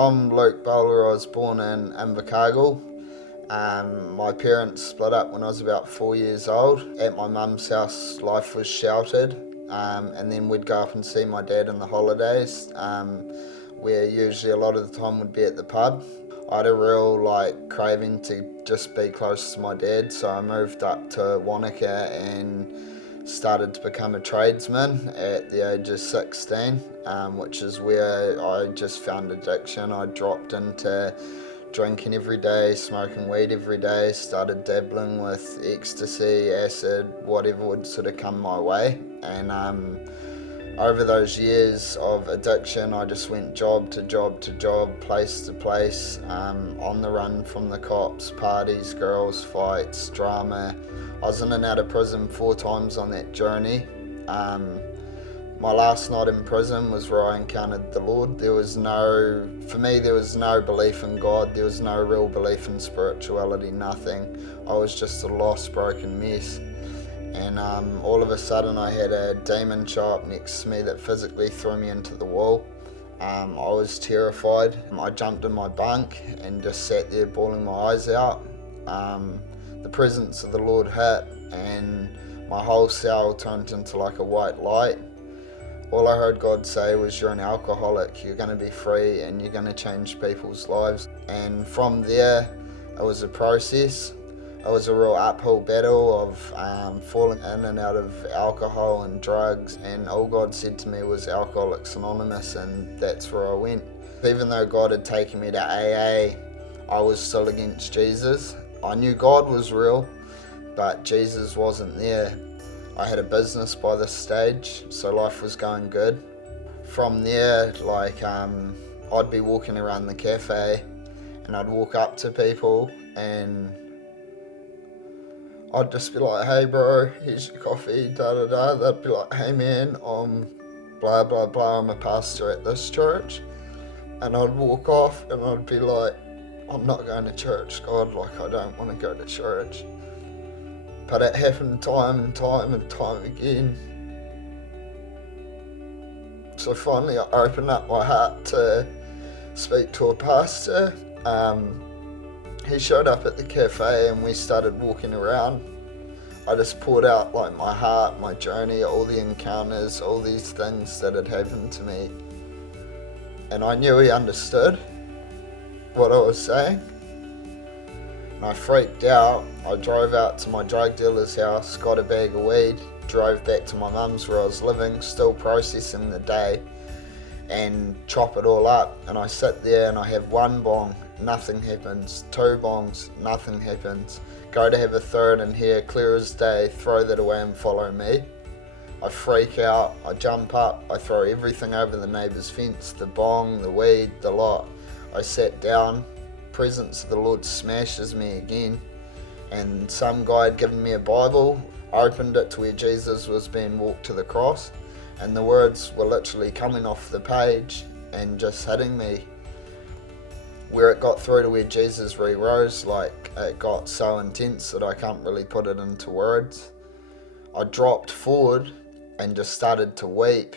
I'm Luke Bowler. I was born in Invercargill. My parents split up when I was about 4 years old. At my mum's house, life was sheltered, and then we'd go up and see my dad in the holidays, where usually a lot of the time would be at the pub. I had a real craving to just be close to my dad, so I moved up to Wanaka and started to become a tradesman at the age of 16, which is where I just found addiction. I dropped into drinking every day, smoking weed every day, started dabbling with ecstasy, acid, whatever would sort of come my way. And over those years of addiction, I just went job to job to job, place to place, on the run from the cops, parties, girls, fights, drama. I was in and out of prison 4 times on that journey. My last night in prison was where I encountered the Lord. For me, there was no belief in God. There was no real belief in spirituality, nothing. I was just a lost, broken mess. And all of a sudden I had a demon show up next to me that physically threw me into the wall. I was terrified. I jumped in my bunk and just sat there bawling my eyes out. The presence of the Lord hit and my whole cell turned into like a white light. All I heard God say was, "You're an alcoholic, you're going to be free and you're going to change people's lives." And from there, it was a process. It was a real uphill battle of falling in and out of alcohol and drugs, and all God said to me was Alcoholics Anonymous, and that's where I went. Even though God had taken me to AA, I was still against Jesus. I knew God was real, but Jesus wasn't there. I had a business by this stage, so life was going good. From there, I'd be walking around the cafe and I'd walk up to people and I'd just be like, "Hey bro, here's your coffee, da da da." They'd be like, "Hey man, I'm blah blah blah, I'm a pastor at this church." And I'd walk off and I'd be like, "I'm not going to church, God, I don't want to go to church." But it happened time and time and time again. So finally I opened up my heart to speak to a pastor. He showed up at the cafe and we started walking around. I just poured out my heart, my journey, all the encounters, all these things that had happened to me. And I knew he understood what I was saying. And I freaked out. I drove out to my drug dealer's house, got a bag of weed, drove back to my mum's where I was living, still processing the day, and chop it all up. And I sit there and I have 1 bong, nothing happens. 2 bongs, nothing happens. Go to have a 3rd and here, clear as day, throw that away and follow me. I freak out, I jump up, I throw everything over the neighbour's fence, the bong, the weed, the lot. I sat down, presence of the Lord smashes me again, and some guy had given me a Bible. I opened it to where Jesus was being walked to the cross, and the words were literally coming off the page and just hitting me. Where it got through to where Jesus re-rose, it got so intense that I can't really put it into words. I dropped forward and just started to weep,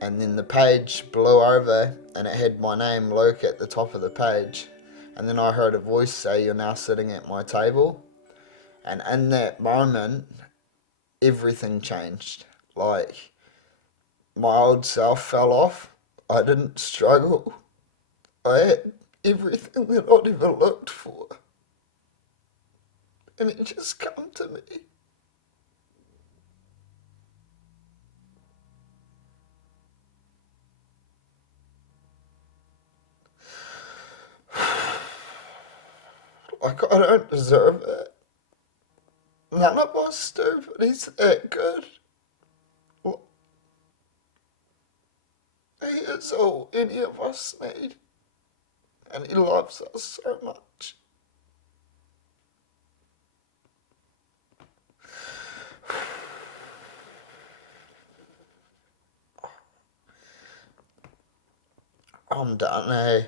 and then the page blew over and it had my name, Luke, at the top of the page. And then I heard a voice say, "You're now sitting at my table." And in that moment, everything changed. My old self fell off. I didn't struggle. I had everything that I'd ever looked for. And it just come to me. I don't deserve it. None of us do, but he's that good. He is all any of us need. And he loves us so much. I'm done, eh?